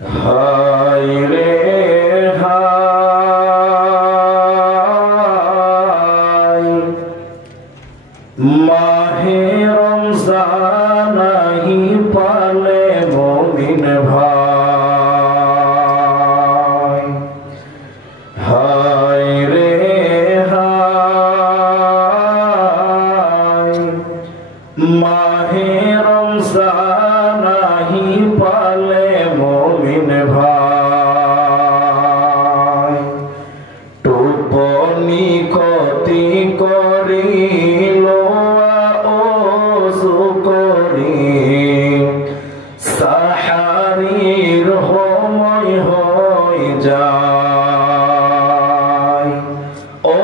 হায় রে হায়, মাহে রমজান আহি পালে মুমিন ভাই। হায় রে হায়, মাহে রমজান আহি পালে মুমিন ভাই। টুপনি কতি করিল ওযু করি, সাহারির সময় হয়ে যায়। ও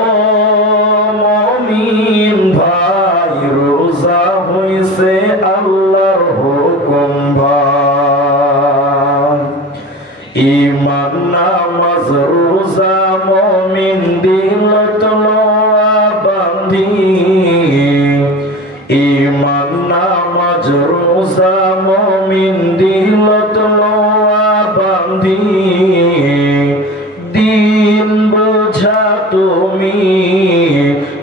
মুমিন ভাই, রোজা হইছে আল্লাহর হুকুম ভাই। ঈমান নামাজ রোজা মুমিন দিলত লোয়া বান্ধি, ঈমান নামাজ রোজা মুমিন দিলত লোয়া বান্ধি। দিন বোঝা তুমি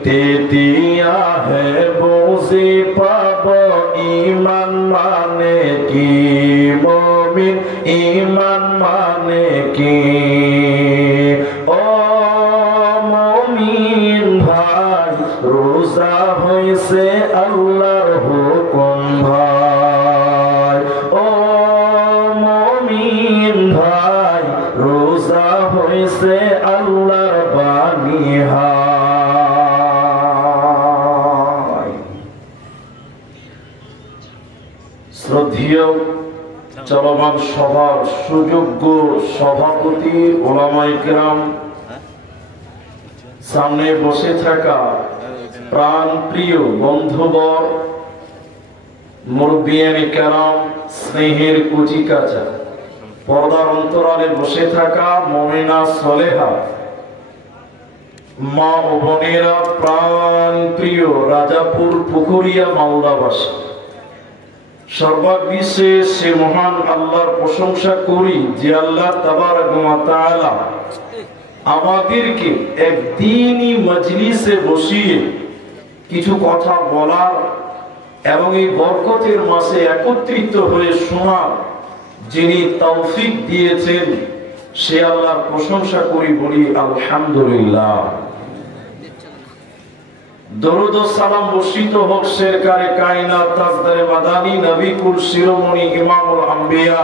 তেতিয়া হে বুঝি পাব, ঈমান মানে কি মুমিন, ঈমান মানে কি। ও মুমিন ভাই, রোজা হইছে আল্লাহর হুকুম ভাই। ও মুমিন ভাই, রোজা হইছে আল্লাহর বাণী হায়। শ্রদ্ধেয় চলমান সভার সুযোগ্য সভাপতি ওলামায়ে কেরাম, সামনে বসে থাকা প্রাণ প্রিয় বন্ধুবর, মুরব্বিয়ানে কেরাম, স্নেহের কুচি কাচা, পর্দার অন্তরালে বসে থাকা মুমিনা সলেহা মা ও বোনেরা, প্রাণ প্রিয় রাজাপুর পুকুরিয়া মালদাবাসী, সর্ববিশেষ সে মহান আল্লাহর প্রশংসা করি যে আল্লাহ তাবারক ওয়া তাআলা আমাদেরকে একদিনই মজলিসে বসিয়ে কিছু কথা বলার এবং এই বরকতের মাসে একত্রিত হয়ে শোনার যিনি তৌফিক দিয়েছেন, সে আল্লাহর প্রশংসা করি, বলি আলহামদুলিল্লাহ। দরুদ ও সালাম বর্ষিত হোক শেরকারে কায়নাত তাজদারে মাদানী নবী কুল শিরোমণি ইমামুল আম্বিয়া,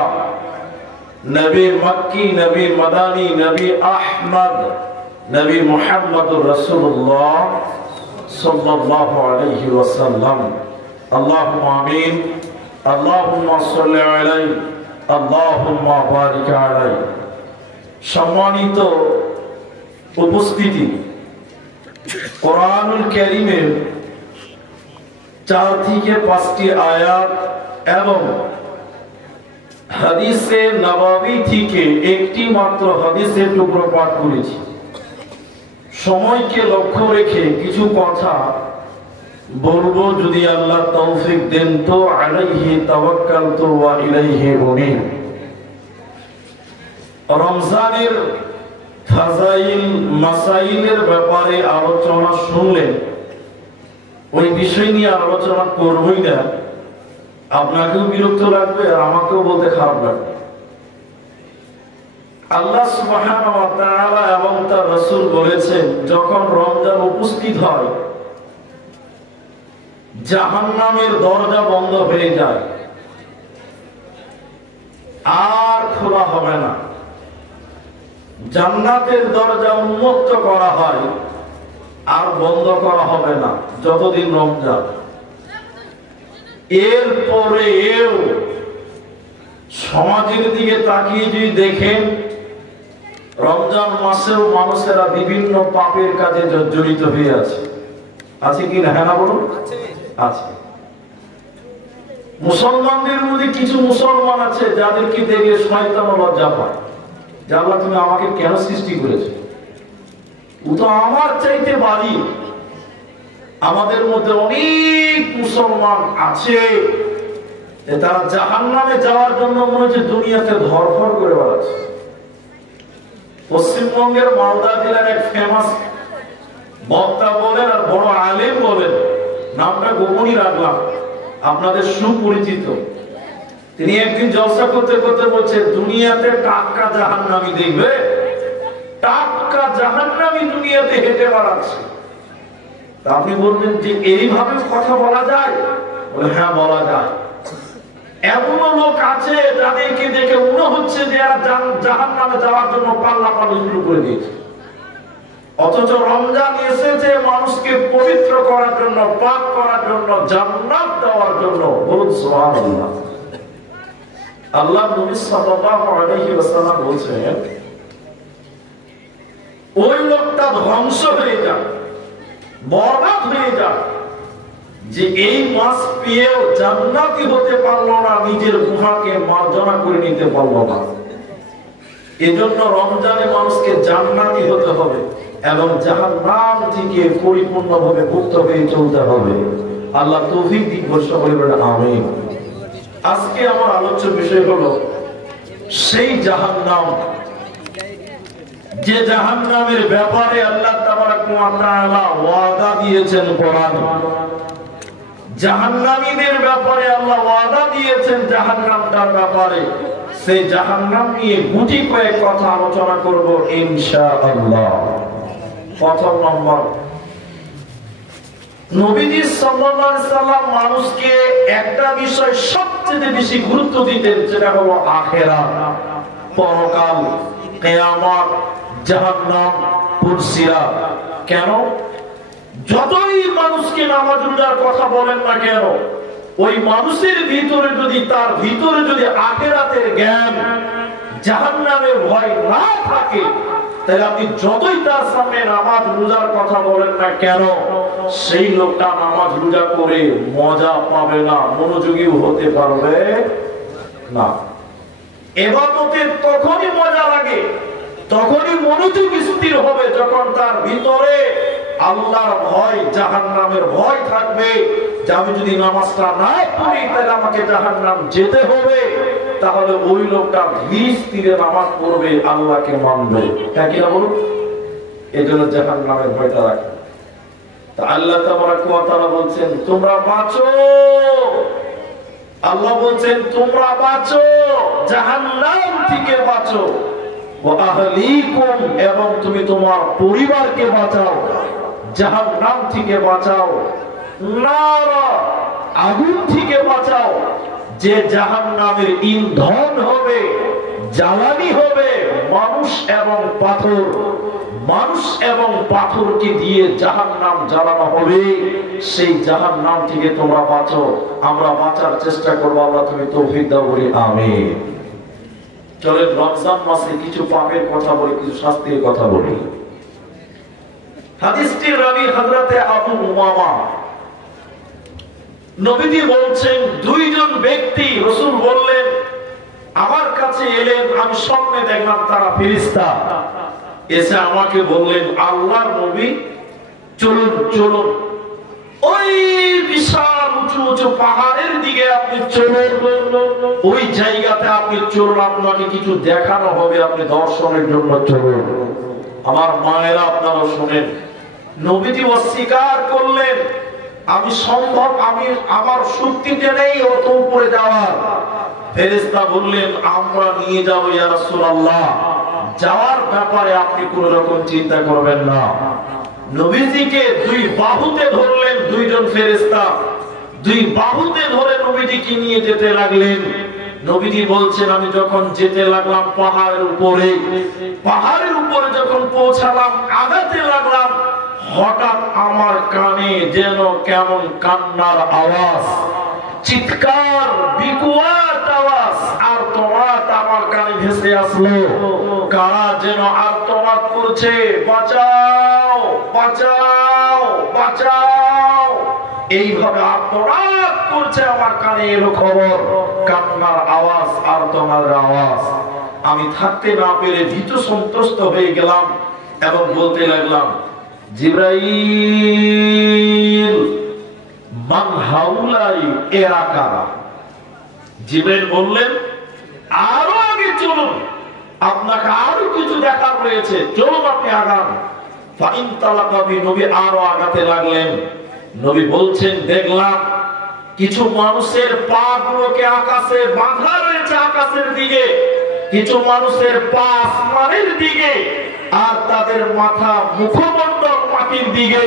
নবী মক্কি, নবী মাদানী, নবী আহমদ, নবী মুহাম্মদুর রাসূলুল্লাহ সাল্লাল্লাহু আলাইহি ওয়াসাল্লাম। আল্লাহুম্মা আমিন। আল্লাহুম্মা সাল্লি আলাইহি, আল্লাহুম্মা বারিক আলাইহি। সম্মানিত উপস্থিতি, কোরআনুল কারীমের 4 থেকে 5টি আয়াত এবং হাদিসে নববী থেকে একটি মাত্র হাদিসের টুকরো পাঠ করেছি। সময়কে লক্ষ্য রেখে কিছু কথা বলবো, যদি আল্লাহ তৌফিক দেন তো। আলাইহি তাওয়াক্কালতু ওয়া ইলাইহি উনীব। রমজানের ফাজাইল মাসাইলের ব্যাপারে আলোচনা শুনলে ওই বিষয় নিয়ে আলোচনা করবই না, আপনাকেও বিরক্ত লাগবে আর আমাকেও বলতে খারাপ লাগবে। আল্লাহ সুবহানাহু ওয়া তাআলা এবং তার রাসূল বলেছেন, যখন রমজান উপস্থিত হয় জাহান্নামের দরজা বন্ধ হয়ে যায়, আর খোলা হবে না। জান্নাতের দরজা উন্মুক্ত করা হয়, আর বন্ধ করা হবে না যতদিন রমজান। এরপরেও সমাজের দিকে তাকিয়ে যদি দেখেন, রমজান মাসেও মানুষেরা বিভিন্ন পাপের কাজে জড়িত হয়ে আছে। আছে কি না? হ্যাঁ না বলুন, আছে। মুসলমানদের মধ্যে কিছু মুসলমান আছে যাদেরকে দেখলে শয়তান লজ্জা পায়, যে আল্লাহ তুমি আমাকে কেন সৃষ্টি করেছো, ও তো আমার চাইতে বাড়ি। আমাদের মধ্যে অনেক মুসলমান আছে তারা জাহান্নামে যাওয়ার জন্য মনে হচ্ছে দুনিয়াতে ধরফর করে বেড়াচ্ছে। পশ্চিমবঙ্গের মালদা জেলার এক ফেমাস বক্তা বলেন আর বড় আলেম বলেন, নামটা গোপনই রাখলাম, আপনাদের সুপরিচিত। তিনি একদিন জলসা করতে করতে বলছে, দুনিয়াতে টাটকা জাহান্নামী দেখবে, টাটকা জাহান্নামী দুনিয়াতে হেঁটে বেড়াচ্ছে। আপনি বলবেন যে এইভাবে কথা বলা যায়? বলে হ্যাঁ বলা যায়। এমনও লোক আছে যাদেরকে দেখে মনে হচ্ছে যে এরা জাহান্নামে যাওয়ার জন্য পাল্লা পাল্লা শুরু করে দিয়েছে, অথচ রমজান এসেছে মানুষকে পবিত্র করার জন্য, পাক করার জন্য, জান্নাত দেওয়ার জন্য। বলুন সুবহানাল্লাহ। আল্লাহ নবী সাল্লাল্লাহু আলাইহি ওয়াসাল্লাম বলছেন, ওই লোকটা ধ্বংস হয়ে যায়, বরবাদ হয়ে যায়, যে এই মাস পেয়েও জান্নাতি হতে পারলো না, নিজের গুনাহকে মার্জনা করে নিতে পারলো না। এজন্য রমজানে মানুষকে জান্নাতি হতে হবে এবং জাহান্নাম থেকে পরিপূর্ণভাবে মুক্ত হয়ে চলতে হবে। আল্লাহ তৌফিক দিক বর্ষা করে বলেন আমিন। আজকে আমার আলোচ্য বিষয় হলো সেই জাহান্নাম, যে জাহান্নামের ব্যাপারে আল্লাহ তাবারাক ওয়া তাআলা ওয়াদা দিয়েছেন কোরআনে। জাহান্নামীদের ব্যাপারে আল্লাহ ওয়াদা দিয়েছেন জাহান্নামটার ব্যাপারে। সেই জাহান্নাম নিয়ে গুটি কয়েক কথা আলোচনা করব ইনশাআল্লাহ। প্রথম নম্বর, নবীজি সাল্লাল্লাহু আলাইহি সাল্লাম মানুষকে একটা বিষয় সবচেয়ে বেশি গুরুত্ব দিতেন, সেটা হলো আখিরাত, পরকাল, কিয়ামত, জাহান্নাম, পুরসিরাত। কেন? যতই মানুষকে নামাজ রোজার কথা বলেন না কেন, ওই মানুষের ভিতরে যদি, তার ভিতরে যদি আখিরাতের জ্ঞান, জাহান্নামের ভয় না থাকে, তাহলে আপনি যতই তার সামনে নামাজ রোজার কথা বলেন না কেন, সেই লোকটা নামাজ রোজা করে মজা পাবে না, মনোযোগীও হতে পারবে না। ইবাদতের তখনই মজা লাগে, তখনই মনোযোগ স্থির হবে, যখন তার ভিতরে আল্লাহর ভয়, জাহান্নামের ভয় থাকবে। যে আমি যদি নামাজটা না পড়ি তাহলে আমাকে জাহান্নাম যেতে হবে, তাহলে ওই লোকটা ধীরে স্থিরে নামাজ পড়বে, আল্লাহকে মানবে। হ্যাঁ কিনা বলুন? এই জন্য জাহান্নামের ভয়টা রাখে। তা আল্লাহ তাবারাক ওয়া তাআলা বলছেন তোমরা বাঁচো, আল্লাহ বলছেন তোমরা বাঁচো, জাহান্নাম থেকে বাঁচো, ওয়া আহলিকুম, এবং তুমি তোমার পরিবারকে বাঁচাও, জাহান্নাম থেকে বাঁচাও, নারা, আগুন থেকে বাঁচাও, যে জাহান্নামের ইন্ধন হবে, জ্বালানি হবে মানুষ এবং পাথর। মানুষ এবং পাথরকে দিয়ে জাহান্নাম জ্বালানো হবে, সেই জাহান্নাম থেকে তোমরা বাঁচো। আমরা বাঁচার চেষ্টা করবো, আল্লাহ তুমি তৌফিক দাও বলি আমিন। চলেন রমজান মাসে কিছু পাপের কথা বলি, কিছু শাস্তির কথা বলি। হাদিসটির রাবী হযরতে আবু উমামা, নবীজি বলছেন দুইজন ব্যক্তি, রাসূল বললেন আমার কাছে এলেন, আমি স্বপ্নে দেখলাম তারা ফেরেশতা। এসে আমাকে বললেন আল্লাহর নবী চলুন চলুন, ওই বিশাল উঁচু উঁচু পাহাড়ের দিকে আপনি চলুন, ওই জায়গাতে আপনি চলুন, আপনাকে কিছু দেখানো হবে, আপনি দর্শনের জন্য চলুন। আমার মায়েরা আপনারা শুনেন, নবীজি অস্বীকার করলেন আমি সম্ভব, আমি আমার শক্তিতে নেই অত উপরে যাওয়ার। ফেরেশতা বললেন আমরা নিয়ে যাব ইয়া রাসূলুল্লাহ, যাওয়ার ব্যাপারে আপনি কোন রকম চিন্তা করবেন না। নবীজিকে দুই বাহুতে ধরলেন দুইজন ফেরেশতা, দুই বাহুতে ধরে নবীজিকে নিয়ে যেতে লাগলেন। নবীজি বলছেন আমি যখন যেতে লাগলাম পাহাড়ের উপরে, পাহাড়ের উপরে যখন পৌঁছালাম, আগাতে লাগলাম, হঠাৎ আমার কানে যেন কেমন কান্নার আওয়াজ, চিৎকার, বিকট আওয়াজ, আর্তনাদ আমার কানে ভেসে আসলো। কারা যেন আর্তনাদ করছে, বাঁচাও বাঁচাও বাঁচাও, এইভাবে আর্তনাদ করছে। আমার কানে এলো খবর, কান্নার আওয়াজ, আর্তনাদের আওয়াজ। আমি থাকতে না পেরে ভীত সন্ত্রস্ত হয়ে গেলাম এবং বলতে লাগলাম জিবরাইল মান হাউলাই, এরা কারা? জিবরাইল বললেন আরো আগে চলুন, আপনাকে আরো কিছু দেখার রয়েছে, চলুন আপনি আগান। ফাইন তালাকা বি, নবী আরো আগাতে লাগলেন। নবী বলছেন দেখলাম কিছু মানুষের পা গুলোকে আকাশে বাঁধা রয়েছে আকাশের দিকে, কিছু মানুষের পা আসমানের দিকে, আর তাদের মাথা মুখমণ্ডল মাটির দিকে।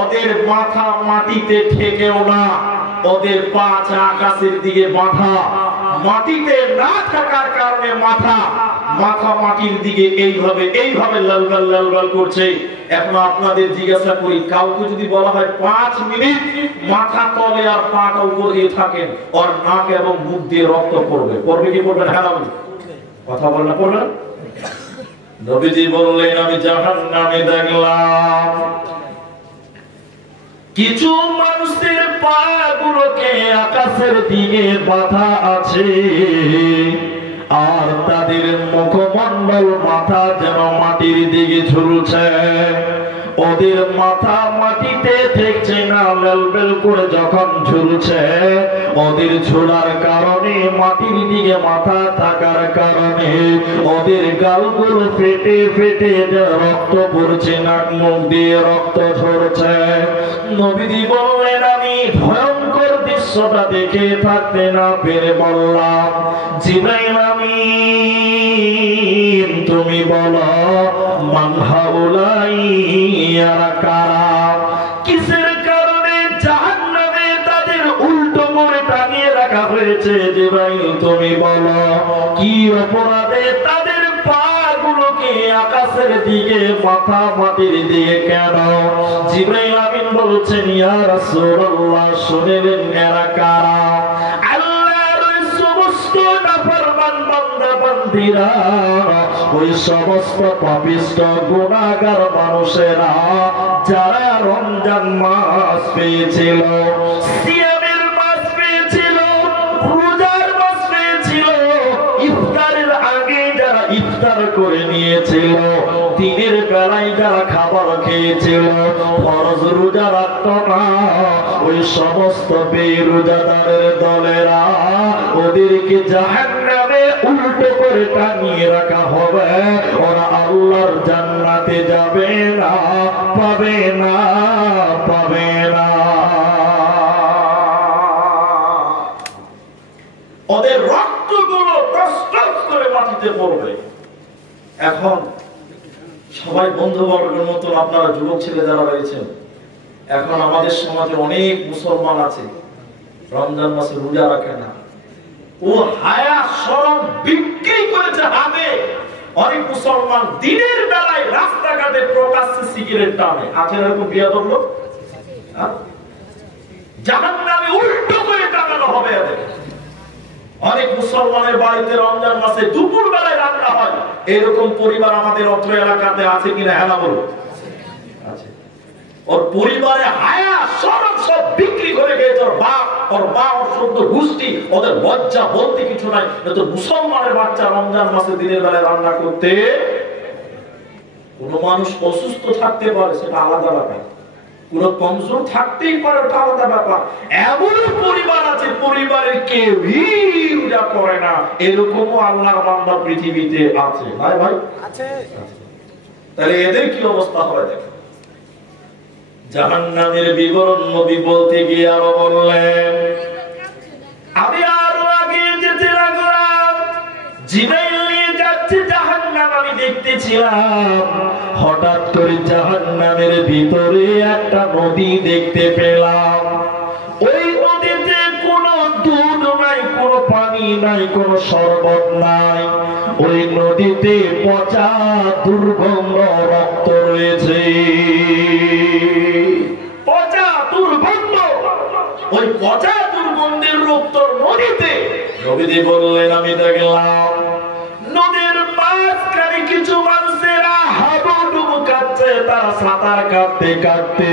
ওদের মাথা মাটিতে ঠেকেও না, ওদের পা আকাশের দিকে বাঁধা, মাটিতে না থাকার কারণে মাথা মাটির দিকে এইভাবে এইভাবে লালবাল লালবাল করছে। এখন আপনাদের জিজ্ঞাসা করি, কাউকে যদি বলা হয় 5 মিনিট মাথা তলে আর পাটা উপরে থাকেন, ওর নাক এবং মুখ দিয়ে রক্ত পড়বে, পড়বে কি পড়বে না? হ্যাঁ কথা বলেন না, পড়বে না? নবীজি বললেন আমি জাহান্নামে দেখলাম কিছু মানুষের পা গুলোকে আকাশের দিকে বাঁধা আছে, আর তাদের মুখমণ্ডল মাথা যেন মাটির দিকে ঝুলছে। ওদের মাথা মাটিতে ঠেকছে না, বেলবেল করে যখন ঝুলছে, ওদের ঝোলার কারণে মাটির দিকে মাথা থাকার কারণে ওদের গালগুলো ফেটে ফেটে রক্ত পড়ছে, নাক মুখ দিয়ে রক্ত ঝরছে। নবীজি বললেন আমি ভয়ঙ্কর দৃশ্যটা দেখে থাকতে না পেরে বললাম জিবরাইল আমিন, তুমি বলো মান হাউলাই, এরা কারা? কিসের কারণে জাহান্নামে তাদের উল্টো করে টানিয়ে রাখা হয়েছে? জিবরাইল তুমি বলো কি অপরাধে তাদের পা গুলোকে আকাশের দিকে মাথা মাটির দিকে কেন? জিবরাইল আমিন বলছেন ইয়া রাসূলুল্লাহ শুনেলেন এরা কারা? আল্লাহর সমস্ত নাফরমান বান্দা বান্দীরা, ওই সমস্ত পাপিষ্ঠ গুনাহগার মানুষেরা যারা রমজান মাস পেয়েছিল, সিয়ামের মাস পেয়েছিল, রোজার মাস পেয়েছিল, ইফতারের আগে যারা ইফতার করে নিয়েছিল, দিনের বেলায় যারা খাবার খেয়েছিল, ফরজ রোজা রাখত না, ওই সমস্ত বেরোজাদারের দলেরা ওদেরকে জাহান্নামে উল্টো করে টানিয়ে রাখা হবে। ওরা আল্লাহর জান্নাতে যাবে না, পাবে না, পাবে না। ওদের রক্তগুলো টস টস করে মাটিতে পড়বে। এখন সবাই বন্ধুবর্গের মতো আপনারা যুবক ছেলে যারা রয়েছেন, এখন আমাদের সমাজে অনেক মুসলমান আছে রমজান মাসে রোজা রাখে না, ও হায়া শরম বিক্রি করেছে হাতে। অনেক মুসলমান দিনের বেলায় রাস্তাঘাটে প্রকাশ্যে সিগারেট টানে, আছে এরকম বিয়াদব লোক? জাহান্নামে উল্টো করে টানানো হবে এদের। অনেক মুসলমানের বাড়িতে রমজান মাসে দুপুর বেলায় রান্না হয়, এরকম পরিবার আমাদের অত্র এলাকাতে আছে কিনা? হ্যাঁ বলো আছে। ওর পরিবারে হায়া শরম সব বিক্রি করে গেছে, ওর বাপ ওর মা ওর সদ্য গোষ্ঠী, ওদের লজ্জা বলতে কিছু নাই। তো মুসলমানের বাচ্চা রমজান মাসে দিনের বেলায় রান্না করতে, কোন মানুষ অসুস্থ থাকতে পারে সেটা আলাদা ব্যাপার, কোন কমজোর থাকতেই পারে ওটা আলাদা ব্যাপার। এমন পরিবার আছে পরিবারের কেউই রোজা করে না, এরকমও আল্লাহর বান্দা পৃথিবীতে আছে, ভাই ভাই আছে। তাহলে এদের কি অবস্থা হবে দেখো। জাহান্নামের বিবরণ নবী বলতে গিয়ে আরো বললেন, আমি আরো আগে যেতে লাগলাম, জিবরাইল নিয়ে যাচ্ছে জাহান্নাম, আমি দেখতেছিলাম। হঠাৎ করে জাহান্নামের ভিতরে একটা নদী দেখতে পেলাম। ওই নদীতে কোনো দুধ নাই, কোনো পানি নাই, কোনো শরবত নাই। ওই নদীতে পচা দুর্গন্ধ রক্ত রয়েছে, পচা দুর্গন্ধ। ওই পচা দুর্গন্ধের রক্ত নদীতে। নবীজি বললেন আমি দেখলাম নদীর মাঝখানে কিছু মানুষেরা হাবুডুবু কাটছে, তারা সাঁতার কাটতে কাটতে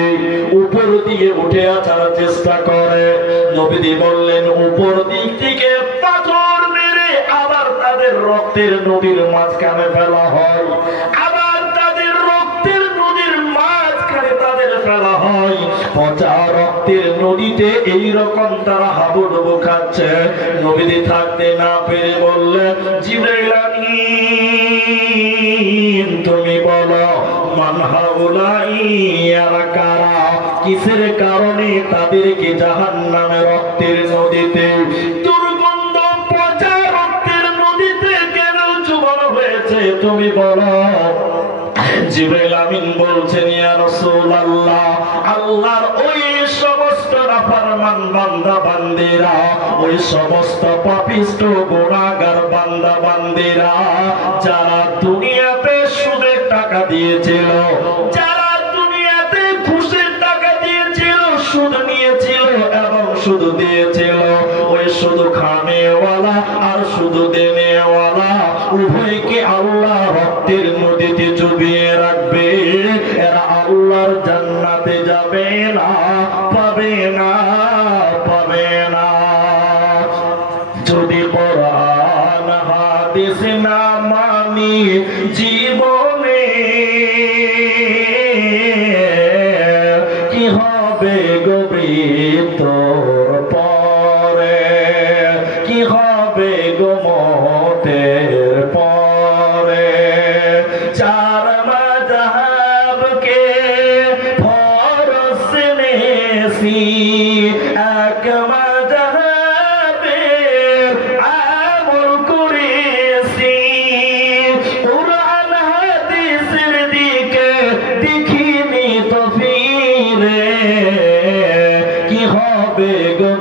উপর দিকে উঠে আসার চেষ্টা করে। নবীজি বললেন উপর দিক থেকে পাথর মেরে আবার তাদের রক্তের নদীর মাঝখানে ফেলা হয়, আবার তাদের রক্তের নদীর মাঝখানে তাদের ফেলা হয়। পচা রক্তের নদীতে এইরকম তারা হাবুডুবু খাচ্ছে। নবীজি থাকতে না পেরে বললেন, জিবরাইল আমিন তুমি বলো মান হাউলাই এরা কারা, কিসের কারণে তাদেরকে জাহান্নামের রক্তের নদীতে দুর্গন্ধ পচা রক্তের নদীতে কেন চুবানো হয়েছে তুমি বলো। জিবরাইল আমিন বলছেন, ইয়া রাসূলুল্লাহ, আল্লাহর ওই সমস্ত নাফরমান বান্দা বান্দীরা, ওই সমস্ত পাপিষ্ট গুনাহগার বান্দা বান্দীরা যারা দুনিয়াতে সুদের টাকা দিয়েছিল, যারা দুনিয়াতে ঘুষের টাকা দিয়েছিল, সুদ নিয়েছিল এবং সুদ দিয়েছিল, ওই শুধু খানেওয়ালা আর শুধু দেনেওয়ালা উভয়কে আল্লাহ রক্তের নদীতে চুবিয়ে রাখবে। এরা আল্লাহর জান্নাতে যাবে না, পাবে না, পাবে না। যদি কোরআন হাদিস না মানি জীবনে কি হবে গো তোর পরে, কি হবে গো মতের পরে। চার মাযহাবকে ফরজ নেছি, এক মাযহাবে আমল করেছি। কুরআন হাদিসের দিকে দেখিনি তো ফিরে, কি হবে গো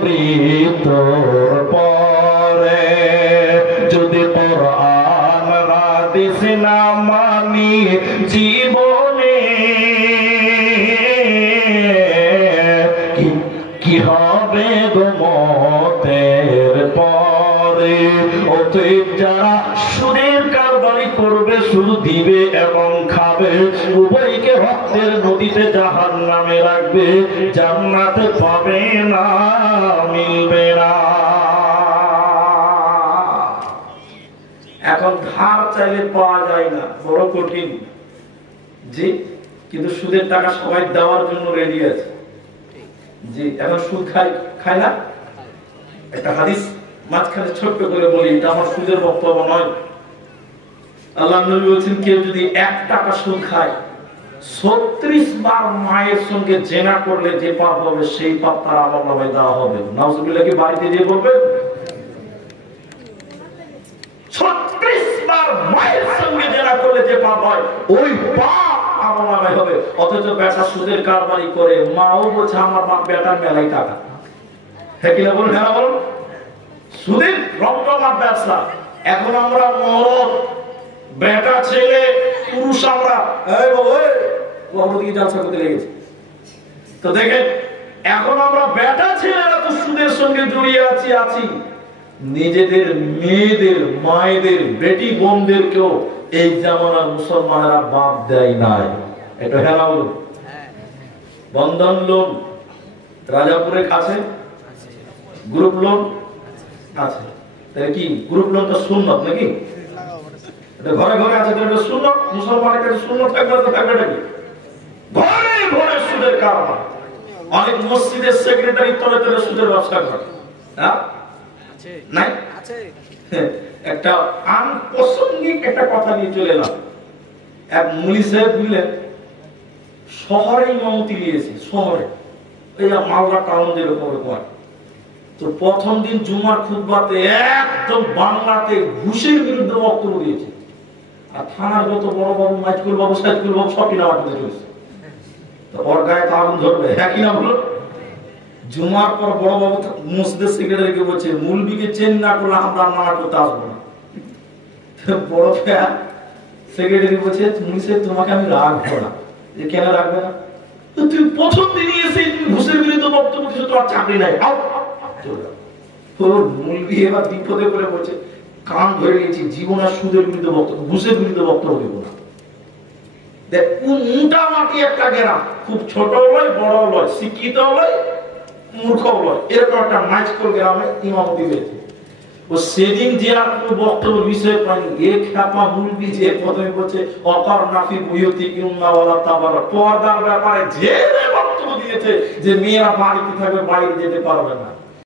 তোর পরে। যদি কোরআন হাদিস না মানি জীবনে কি হবে গো মতের পরে। অতএব যারা সুদের কারবারি করবে, শুধু দিবে এবং খাবে, উভয়কে রক্তের নদীতে জাহান্নামে রাখবে, জান্নাতে পাবে না, মিলবে না। এখন ধার চাইলে পাওয়া যায় না, বড় কঠিন। জি, কিন্তু সুদের টাকা সবাই দেওয়ার জন্য রেডি আছে। জি, এখন সুদ খায় না। একটা হাদিস মাঝখানে ছোট্ট করে বলি, এটা আমার সুদের বক্তব্য নয়। আল্লাহ নবী বলেছেন, কেউ যদি 1 টাকা সুদ খায়, 36 বার মায়ের সঙ্গে জেনা করলে যে পাপ হবে সেই পাপ তার আমলনামায় দেওয়া হবে। নাউজুবিল্লাহ, কি বাড়িতে দিয়ে বলবে 36 বার মায়ের সঙ্গে জেনা করলে যে পাপ হয় ওই পাপ আমলনামায় হবে। অথচ বেটা সুদের কারবারি করে, মাও বলছে আমার মা বেটার মেলায় টাকা। হ্যাঁ কিনা বলুন, হ্যাঁ বলুন। সুদের রমরমার ব্যবসা। এখন আমরা মরদ, বেটা ছেলে পুরুষ, আমরা এই বাবা দিকে জালসা করতে লেগেছে। তো দেখেন, এখন আমরা বেটা ছেলেরা তো সুদের সঙ্গে জড়িয়ে আছি। নিজেদের মেয়েদের, মায়েদের, বেটি বোনদেরকেও এই জামানার মুসলমানেরা বাদ দেয় নাই। এটা হেলা বলুন। বন্ধন লোন রাজাপুরের কাছে, গ্রুপ লোন আছে। তাহলে কি গ্রুপ লোনটা সুন্নত নাকি? এটা ঘরে ঘরে আছে, এটা সুন্নত। মুসলমানের কাছে সুন্নত থাকবে তো থাকবে নাকি? ঘরে ঘরে সুদের কারবার। অনেক মসজিদের সেক্রেটারি তলে তলে সুদের ব্যবসা করে। হ্যাঁ, নাই আছে। একটা আনপ্রাসঙ্গিক একটা কথা নিয়ে চলে এলাম। এক মুলি সাহেব বুঝলেন, শহরে ইমামতি নিয়েছে, শহরে, এই যে মালদা টাউন যেরকম হয়। তো প্রথম দিন জুমার খুতবাতে একদম বাংলাতে ঘুষের বিরুদ্ধে বক্তব্য দিয়েছে। আর থানার যত বড় বাবু, মাইজকুল বাবু, সাইজকুল বাবু সব কিনা মাটিতে চলেছে। তো ওর গায়ে তো আগুন ধরবে। হ্যাঁ কিনা বলো? জুমার পর বড় বাবু মসজিদের সেক্রেটারিকে বলছে, মুলবিকে চেন না করলে আমরা নামাজ করতে আসবো না। বড় সেক্রেটারি বলছে, তোমাকে আমি রাখবো না। কেন রাখবে না? তুই প্রথম দিনই এসে ঘুষের বিরুদ্ধে বক্তব্য কিছু, তোমার চাকরি নাই। মুলবি এবার বিপদে করে বলছে, কান ধরে গেছি, জীবন আর সুদের বিরুদ্ধে বক্তব্য, ঘুষের বিরুদ্ধে বক্তব্য দেব না। দেখ, মোটামুটি একটা গ্রাম, খুব ছোট লয়, বড় লয়, শিক্ষিত লয়, মূর্খ লয়, এরকম একটা মাইজকুল গ্রামে ইমামতি হয়েছে। ও সেদিন যে আর কোনো বক্তব্য বিষয় পাইনি, এক খাপা মুলবি যে প্রথমে বলছে অকর নাফি বুয়তি কিউন্না ওয়ালা তাবারা, পর্দার ব্যাপারে যে বক্তব্য দিয়েছে যে মেয়েরা বাড়িতে থাকবে, বাইরে যেতে পারবে না।